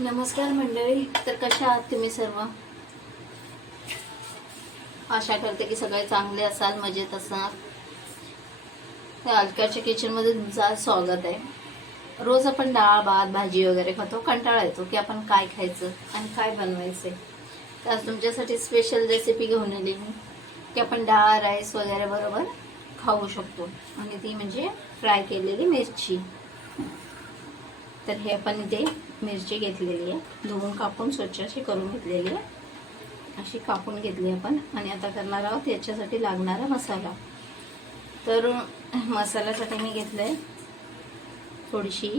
नमस्कार मंडळी. तर कशा आहात तुम्ही सर्व? आशा करते की सगळे चांगले असाल, मजेत असाल. तर अलकाच्या किचनमध्ये तुमचं आज स्वागत आहे. रोज आपण डाळ भात भाजी वगैरे खातो, कंटाळा येतो की आपण काय खायचं आणि काय बनवायचं. तर आज तुमच्यासाठी स्पेशल रेसिपी घेऊन आली मी की आपण डाळ राईस वगैरे बरोबर खाऊ शकतो. आणि ती म्हणजे फ्राय केलेली मिरची. तर हे आपण इथे मिरची घेतलेली आहे, धुवून कापून स्वच्छ अशी करून घेतलेली आहे. अशी कापून घेतली आपण. आणि आता करणार आहोत याच्यासाठी लागणारा मसाला. तर मसाल्यासाठी मी घेतलं आहे थोडीशी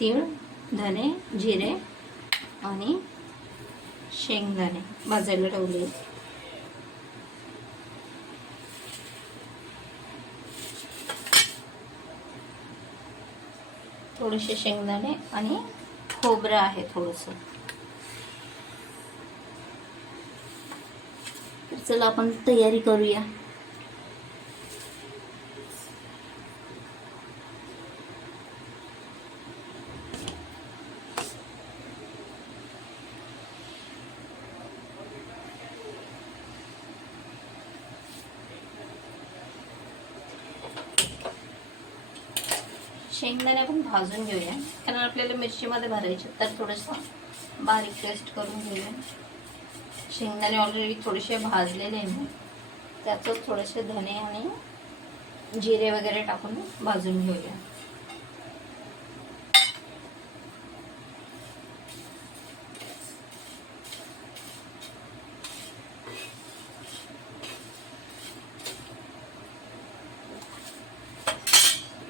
तीळ, धने, जिरे आणि शेंगदाणे भाजायला ठेवले. थोडेसे शेंगदाणे आणि खोबरं आहे थोडंसं. तर चला आपण तयारी करूया. शेंगदाणे आपण भाजून घेऊया, कारण आपल्याला मिरचीमध्ये भरायचे. तर थोडंसं बारीक पेस्ट करून घेऊया. शेंगदाणे ऑलरेडी थोडेसे भाजलेले आहे मी, त्यातच थोडेसे धने आणि जिरे वगैरे टाकून भाजून घेऊया.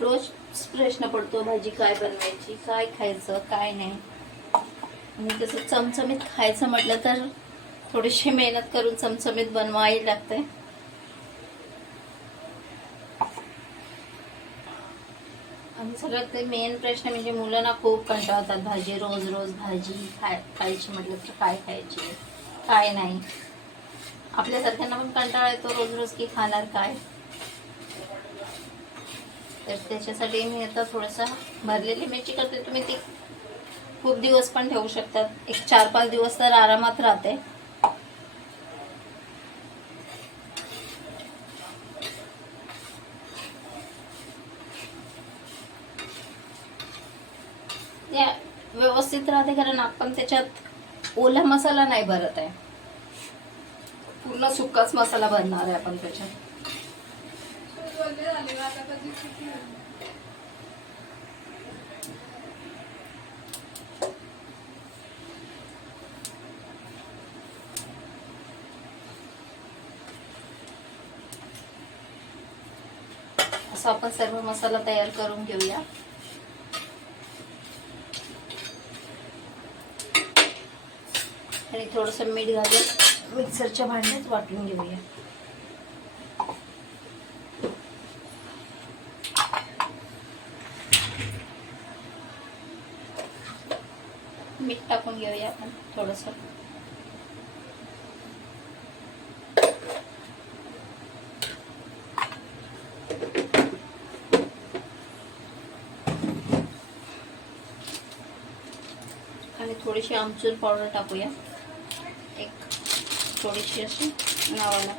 रोज प्रश्न पडतो भाजी काय बनवायची, काय खायचं काय नाही. आणि तसं चमचमीत खायचं म्हटलं तर थोडीशी मेहनत करून चमचमीत बनवावी लागते. आणि सगळ्यात ते मेन प्रश्न म्हणजे मुलांना खूप कंटाळतात. भाजी रोज रोज भाजी खायची म्हटलं तर काय खायची काय नाही. आपल्यासारख्यांना पण कंटाळा येतो रोज रोज की खाणार काय. तर त्याच्यासाठी मी आता थोडासा भरलेली मिरची करते. तुम्ही ती खूप दिवस पण ठेवू शकतात, एक 4-5 दिवस तर आरामात राहते. त्या व्यवस्थित राहते, कारण आपण त्याच्यात ओला मसाला नाही भरत आहे, पूर्ण सुकाच मसाला भरणार आहे आपण त्याच्यात. असं आपण सर्व मसाला तयार करून घेऊया. आणि थोडंसं मीठ घालून मिक्सरच्या भांड्यात वाटून घेऊया. मीठ टाकून घेऊया आपण थोडंसं. आणि थोडीशी आमचूर पावडर टाकूया, एक थोडीशी अशी नावाला.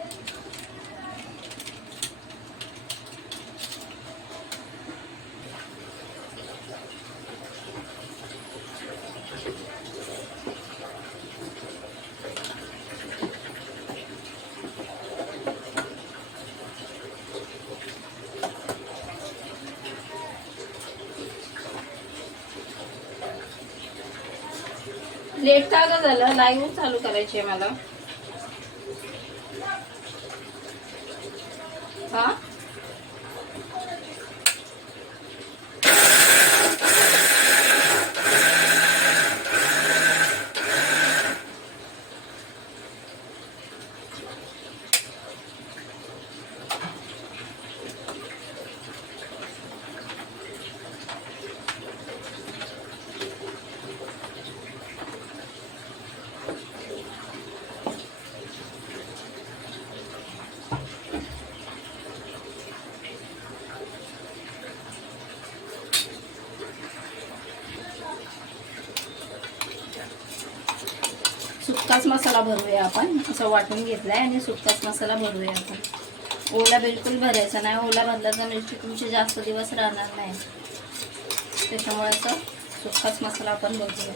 लेट का ग झालं? लाईव्ह चालू करायची आहे मला. हा सुक्काच मसाला भरूया आपण. असं वाटून घेतलाय आणि सुक्काच मसाला भरूया आपण. ओला बिलकुल भरायचा नाही. ओला भरला तर मिरची तुमची जास्त दिवस राहणार नाही. त्याच्यामुळे असं सुक्काच मसाला आपण भरूया.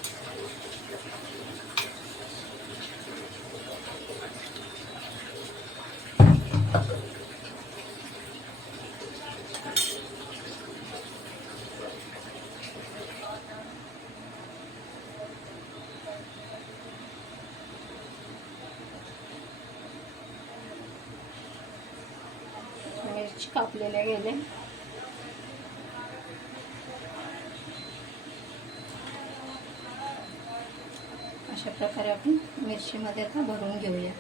मिरची कापलेल्या गेले. अशा प्रकारे आपण मिरचीमध्ये आता भरून घेऊया.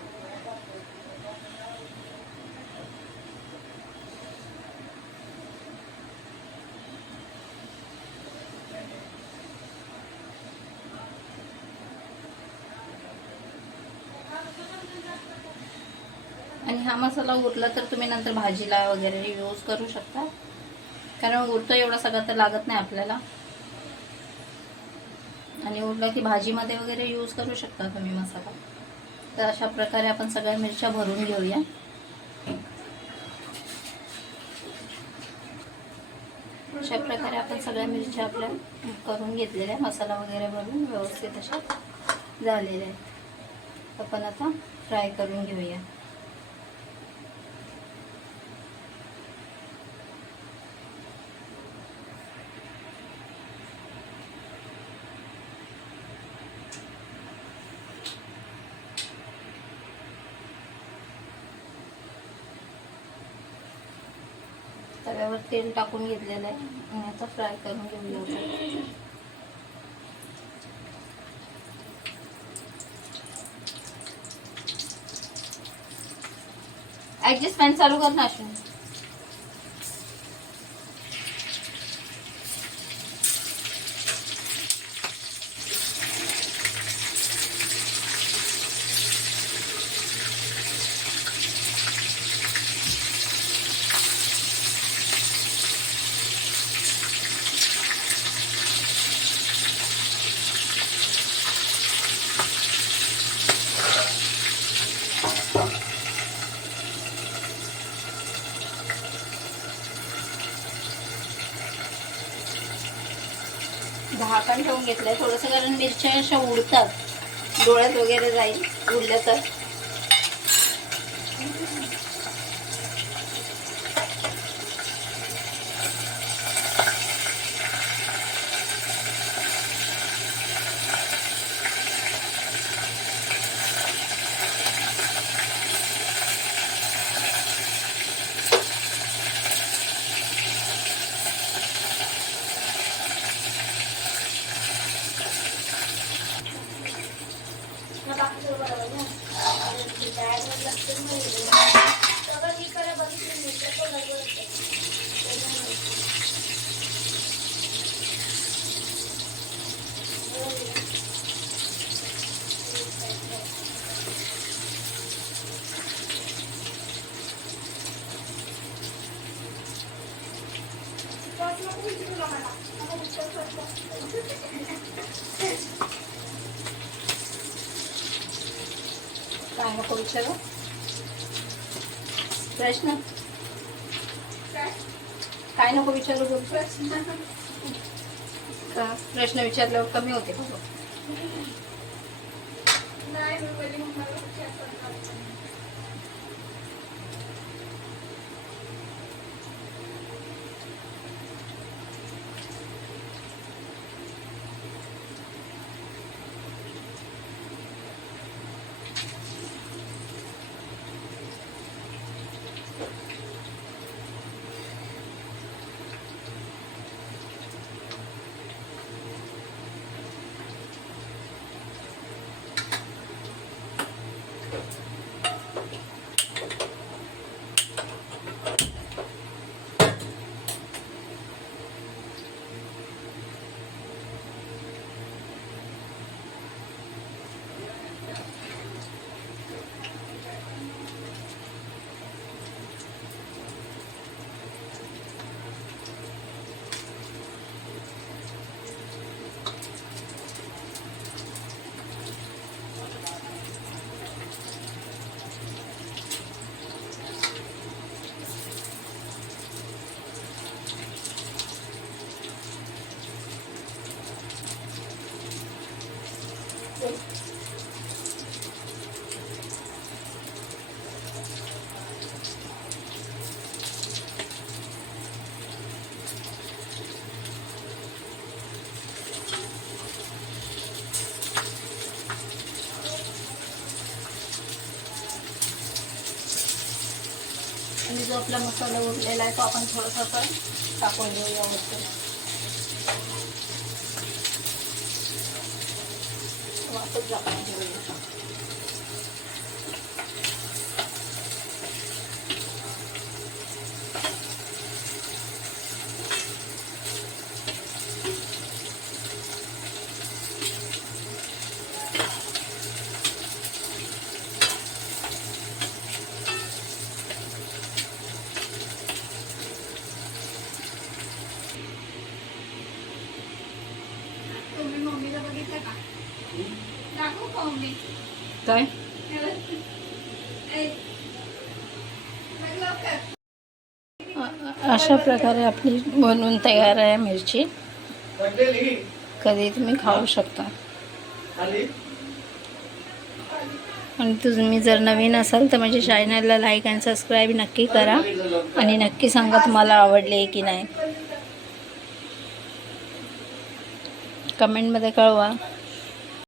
आणि हा मसाला उरला तर तुम्ही नंतर भाजीला वगैरे यूज करू शकता, कारण उरतो एवढा सगळा तर लागत नाही आपल्याला. आणि उरला की भाजीमध्ये वगैरे यूज करू शकता तुम्ही मसाला. तर अशा प्रकारे आपण सगळ्या मिरच्या भरून घेऊया. अशा प्रकारे आपण सगळ्या मिरच्या आपल्या करून घेतलेल्या, मसाला वगैरे भरून व्यवस्थित अशा झालेल्या आहेत. आपण आता फ्राय करून घेऊया. तव्यावर तेल टाकून घेतलेलं आहे आणि आता फ्राय करून घेऊया. ऍडजस्ट फॅन चालू कर ना अश्विन. झाकण ठेवून घेतलंय थोडंसं, कारण मिरच्या अशा उडतात, डोळ्यात वगैरे जाईल उडल्या तर. काय नको विचारू प्रश्न, काय नको विचारू प्रश्न विचारल्यावर कमी होते का? आणि जो आपला मसाला उरलेला आहे तो आपण थोडासा पण टाकून घेऊया वरती. वापस झाकून ठेवूया. तुम्ही मम्मीला बघितलं का? दाखवू का मम्मी? काय ए, बघ लवकर. अशा प्रकारे आपली बनवून तयार आहे मिरची. कधी तुम्ही खाऊ शकता. आणि तुम्ही जर नवीन असाल तर माझ्या चॅनलला लाईक आणि सबस्क्राईब नक्की करा आणि नक्की सांगा तुम्हाला आवडले की नाही. कमेंटमध्ये कळवा.